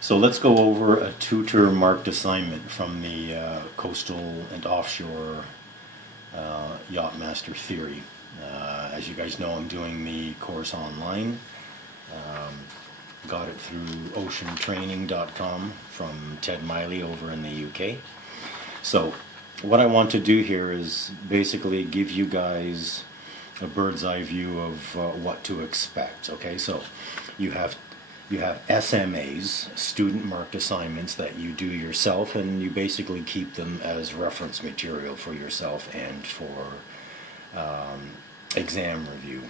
So let's go over a tutor marked assignment from the coastal and offshore Yachtmaster theory. As you guys know, I'm doing the course online. Got it through oceantraining.com from Ted Miley over in the UK. So what I want to do here is basically give you guys a bird's eye view of what to expect. Okay, so you have SMAs, student marked assignments, that you do yourself, and you basically keep them as reference material for yourself and for exam review.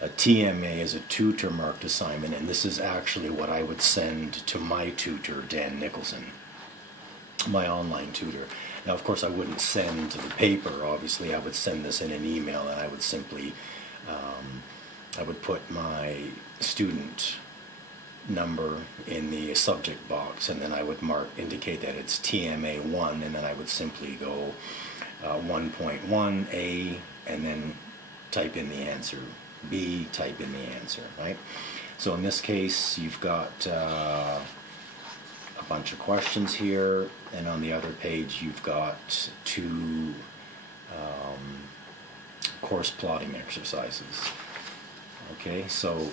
A TMA is a tutor marked assignment, and this is actually what I would send to my tutor, Dan Nicholson, my online tutor. Now, of course, I wouldn't send the paper, obviously. I would send this in an email, and I would simply, I would put my student number in the subject box, and then I would indicate that it's TMA 1, and then I would simply go 1.1 A, and then type in the answer. B, type in the answer, right? So in this case, you've got a bunch of questions here, and on the other page you've got two course plotting exercises. Okay, so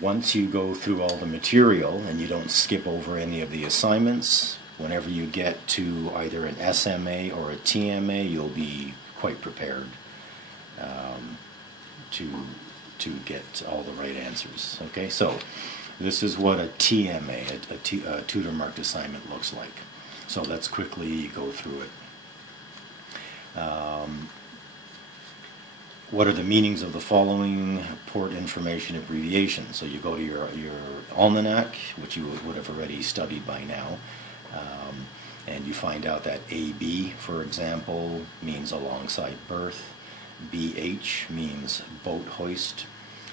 once you go through all the material and you don't skip over any of the assignments, whenever you get to either an SMA or a TMA, you'll be quite prepared to get all the right answers. Okay, so this is what a TMA, a tutor marked assignment, looks like. So let's quickly go through it. What are the meanings of the following port information abbreviations? So you go to your almanac, which you would have already studied by now, and you find out that AB, for example, means alongside berth, BH means boat hoist,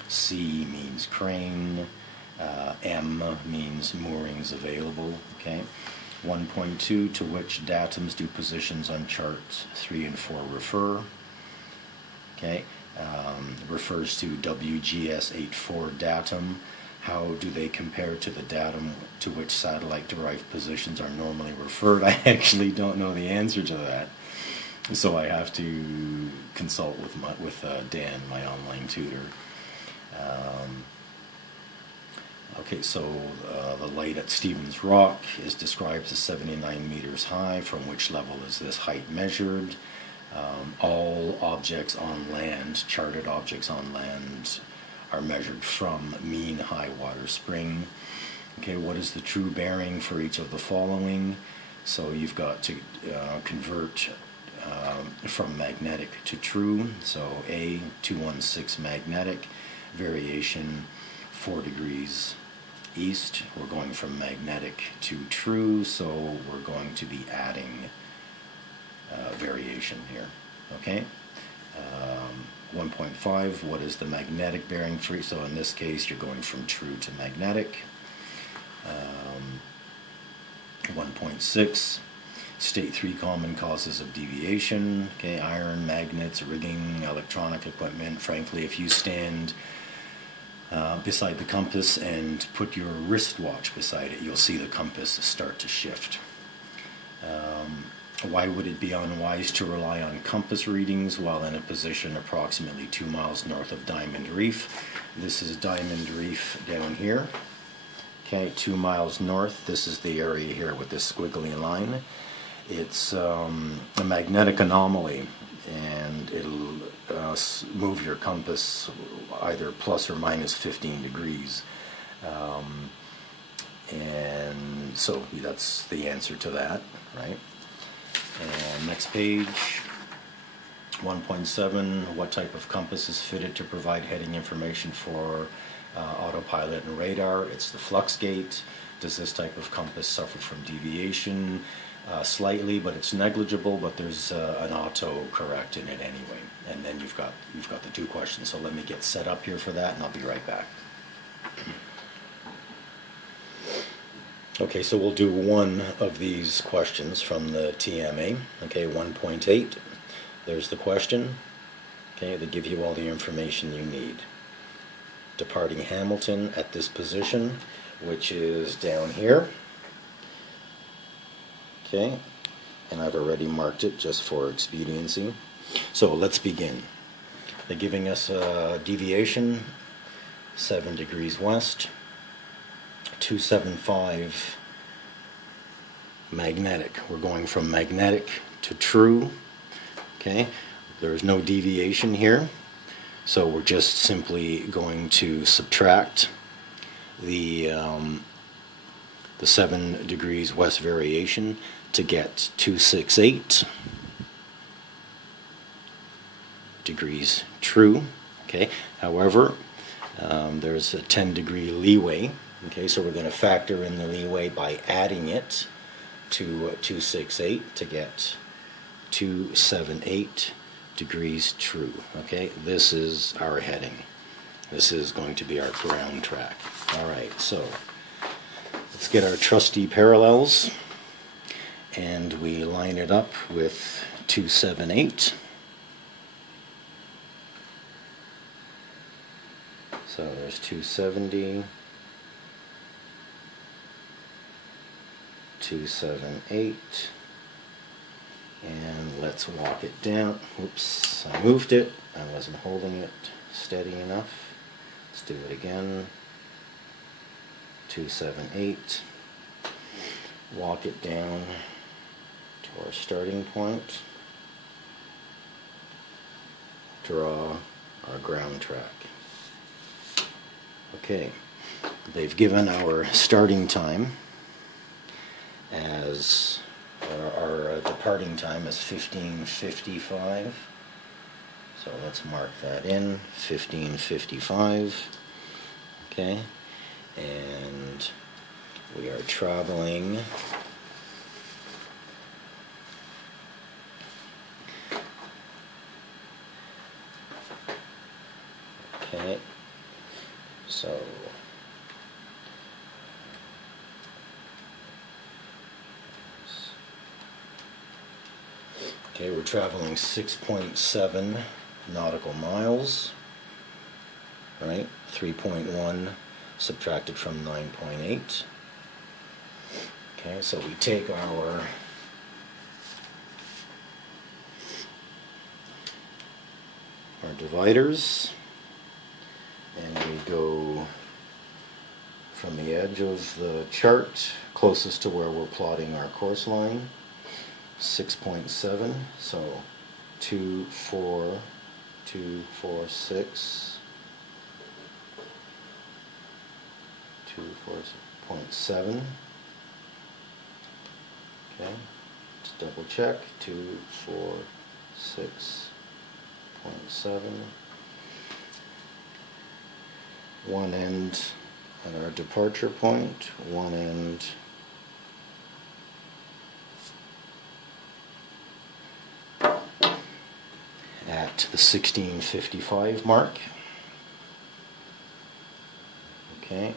C means crane, M means moorings available. Okay, 1.2, to which datums do positions on charts 3 and 4 refer? Okay, refers to WGS 84 datum. How do they compare to the datum to which satellite-derived positions are normally referred? I actually don't know the answer to that, so I have to consult with Dan, my online tutor. Okay, so the light at Stevens Rock is described as 79 meters high. From which level is this height measured? All objects on land, charted objects on land, are measured from mean high water spring. Okay, what is the true bearing for each of the following? So you've got to convert from magnetic to true. So A, 216 magnetic, variation 4 degrees east. We're going from magnetic to true, so we're going to be adding variation here. Okay, 1.5, what is the magnetic bearing for each? So in this case, you're going from true to magnetic. 1.6, state 3 common causes of deviation. Okay, iron, magnets, rigging, electronic equipment. Frankly, if you stand beside the compass and put your wristwatch beside it, you'll see the compass start to shift. Why would it be unwise to rely on compass readings while in a position approximately 2 miles north of Diamond Reef? This is Diamond Reef down here. Okay, 2 miles north. This is the area here with this squiggly line. It's a magnetic anomaly, and it'll move your compass either plus or minus 15 degrees. And so that's the answer to that, right? And next page, 1.7, what type of compass is fitted to provide heading information for autopilot and radar? It's the flux gate. Does this type of compass suffer from deviation? Slightly, but it's negligible, but there's an auto-correct in it anyway. And then you've got the 2 questions. So let me get set up here for that, and I'll be right back. Okay, so we'll do one of these questions from the TMA. Okay, 1.8. There's the question. Okay, they give you all the information you need. Departing Hamilton at this position, which is down here. Okay, and I've already marked it just for expediency. So let's begin. They're giving us a deviation 7 degrees west, 275 magnetic. We're going from magnetic to true. Okay, there's no deviation here, so we're just simply going to subtract the 7 degrees west variation to get 268 degrees true. Okay, however, there's a 10-degree leeway. Okay, so we're going to factor in the leeway by adding it to 268 to get 278 degrees true. Okay, this is our heading. This is going to be our ground track. Alright, so let's get our trusty parallels, and we line it up with 278. So there's 270, 278, and let's walk it down. Oops, I moved it. I wasn't holding it steady enough. Let's do it again. 278. Walk it down to our starting point. Draw our ground track. Okay, they've given our starting time as our departing time as 15:55. So let's mark that in, 15:55. Okay, and we are traveling okay. So okay, we're traveling 6.7 nautical miles, right? 3.1 subtracted from 9.8. Okay, so we take our dividers, and we go from the edge of the chart closest to where we're plotting our course line, 6.7, so 2, 4, 2, 4, 6, 2, 4.7. Okay, let's double check, 2, 4, 6.7. One end at our departure point, one end at the 16:55 mark. Okay,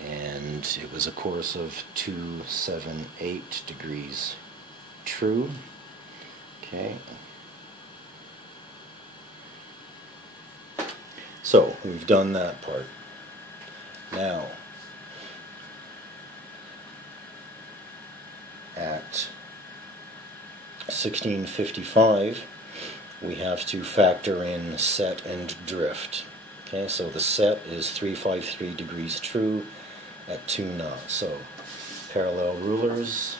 and it was a course of 278 degrees true. Okay, so we've done that part. Now, at 16:55, we have to factor in set and drift. Okay, so the set is 353 degrees true at 2 knots. So, parallel rulers.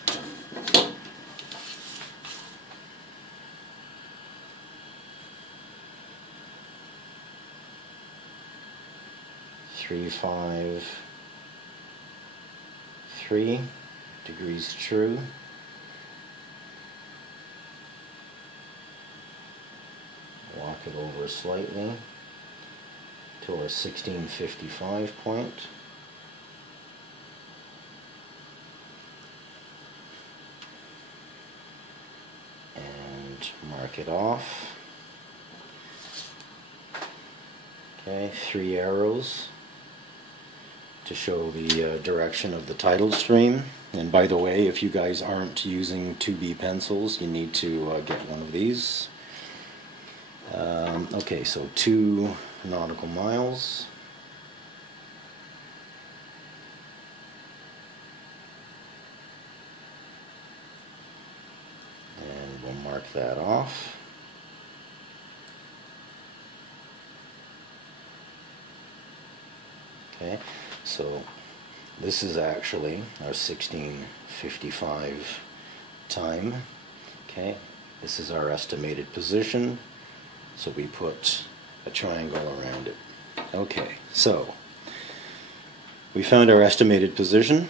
Three, 5, 3 degrees true. Walk it over slightly to our 16:55 point. And mark it off. Okay, 3 arrows to show the direction of the tidal stream. And by the way, if you guys aren't using 2B pencils, you need to get one of these. Okay, so 2 nautical miles. mark that off. Okay, so this is actually our 1655 time. Okay, this is our estimated position, so we put a triangle around it. Okay, so we found our estimated position,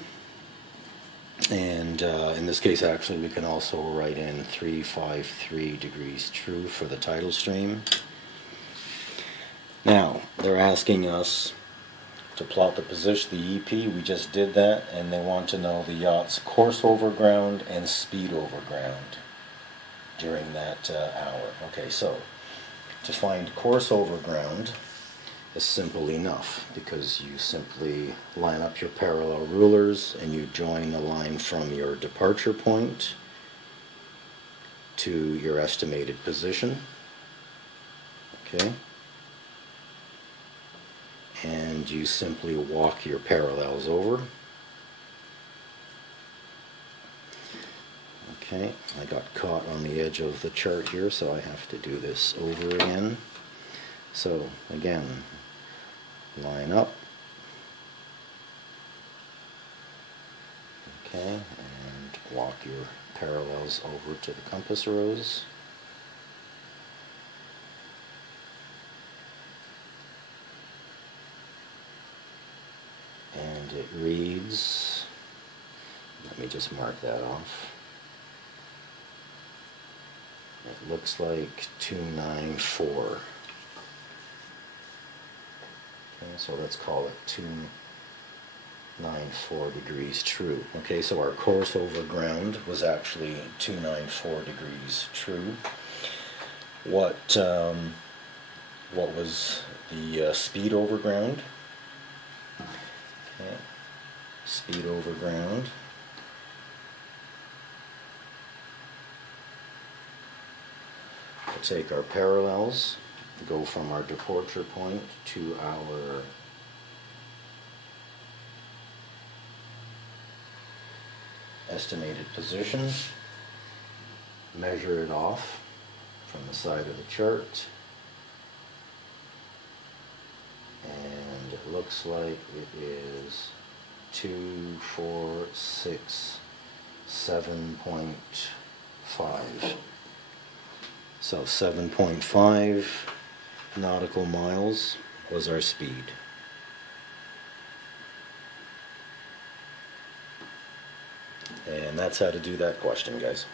and in this case actually we can also write in 353 degrees true for the tidal stream. Now they're asking us to plot the position, the EP. We just did that, and they want to know the yacht's course over ground and speed over ground during that hour. Okay, so to find course over ground is simple enough, because you simply line up your parallel rulers and you join the line from your departure point to your estimated position. Okay, and you simply walk your parallels over. Okay, I got caught on the edge of the chart here, so I have to do this over again. So again, line up. Okay, and walk your parallels over to the compass rose. And it reads, let me just mark that off. It looks like 294. Okay, so let's call it 294 degrees true. Okay, so our course over ground was actually 294 degrees true. What was the speed over ground? Okay. Speed over ground. We'll take our parallels, go from our departure point to our estimated position, measure it off from the side of the chart, and it looks like it is 247.5. So 7.5 nautical miles was our speed. And that's how to do that question, guys.